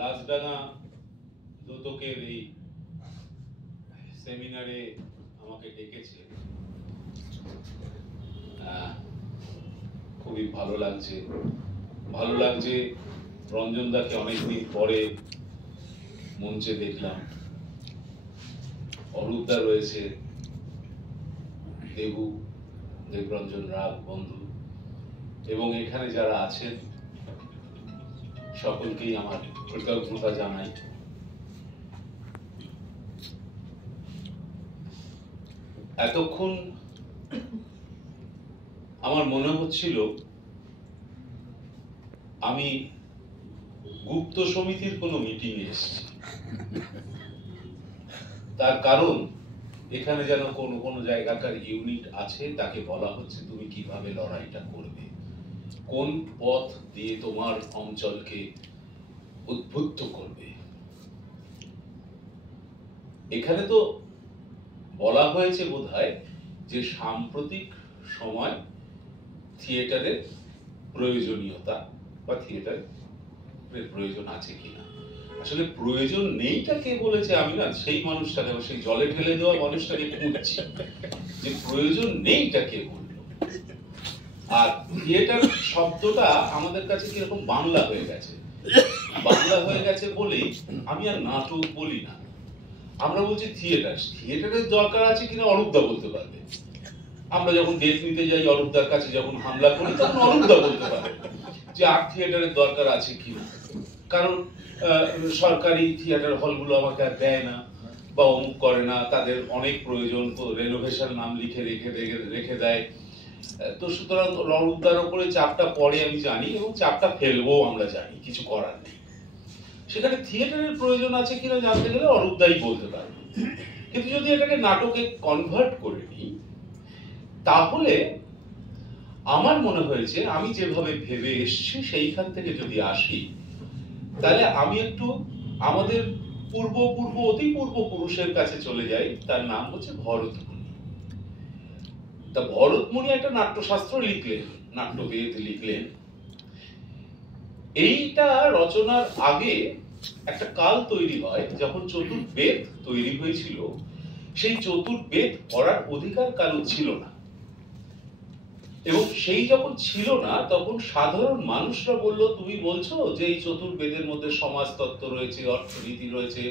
রাজডাঙ্গা দুদকের এই সেমিনারে আমাকে ডেকেছে, খুবই ভালো লাগছে। রঞ্জন দাকে অনেকদিন পরে মঞ্চে দেখলাম। অরূপদা রয়েছে, দেবরঞ্জন রাগ বন্ধু, এবং এখানে যারা আছেন সকলকেই আমার কৃতজ্ঞতা জানাই। এতক্ষণ আমার মনে হচ্ছিল আমি গুপ্ত সমিতির কোনো মিটিং এ এসেছি। তার কারণ এখানে যেন কোন জায়গাকার ইউনিট আছে, তাকে বলা হচ্ছে তুমি কিভাবে লড়াইটা করবে, কোন পথ দিয়ে তোমার অঞ্চলকে উদ্বুদ্ধ করবে। এখানে তো বলা হয়েছে বোধহয় যে সাম্প্রতিক সময় থিয়েটারের প্রয়োজনীয়তা বা থিয়েটারের প্রয়োজন আছে কিনা। আসলে প্রয়োজন নেইটা কে বলেছে আমি না, সেই মানুষটাকে, সেই জলে ঢেলে দেওয়া মানুষটাকে খুঁজছি যে প্রয়োজন নেইটা কে বললো। আর থিয়েটার শব্দটা আমাদের কাছে কিরকম বাংলা হয়ে গেছে বলেই আমি আর নাটক বলি না, আমরা বলছি থিয়েটারের দরকার আছে কিনা অরূপদা বলতে পারবে। আমরা যখন ডেট নিতে যাই অরূপদার কাছে, যখন হামলা করি তখন অরূপদা বলতে পারবে যে আর্ট থিয়েটারের দরকার আছে কিনা। কারণ সরকারি থিয়েটার হলগুলো আমাকে আর দেয় না বা অমুক করে না, তাদের অনেক প্রয়োজন, রেনোভেশন নাম লিখে রেখে দেয়। তো সুতরাং অরূপদার উপরে চাপটা পড়ে আমি জানি, এবং চাপটা ফেলবো আমরা জানি, কিছু করার নেই। সেখানে থিয়েটারের প্রয়োজন আছে কিনা জানতে গেলে অরূপদাই বলতে পারবে। কিন্তু যদি এটাকে নাটকে কনভার্ট করে নিই, তাহলে আমার মনে হয়েছে আমি যেভাবে ভেবে এসছি সেইখান থেকে যদি আসি, তাহলে আমি একটু আমাদের অতি পূর্বপুরুষের কাছে চলে যাই। তার নাম হচ্ছে ভরতমুনি। তা ভরতমুনি একটা নাট্যশাস্ত্র লিখলেন, নাট্যবেদ লিখলেন। এইটা রচনার আগে একটা কাল তৈরি হয়, যখন চতুর্বেদ তৈরি হয়েছিল। সেই চতুর্বেদ পড়ার অধিকার কারো ছিল না, এবং সেই যখন ছিল না তখন সাধারণ মানুষরা বলল, তুমি বলছো যে এই চতুর্বেদের মধ্যে সমাজতত্ত্ব রয়েছে, অর্থনীতি রয়েছে,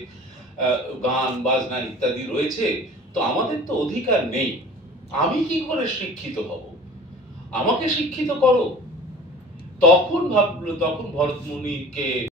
গান বাজনা ইত্যাদি রয়েছে, তো আমাদের তো অধিকার নেই, আমি কি করে শিক্ষিত হব, আমাকে শিক্ষিত করো। তখন ভরতমুনিকে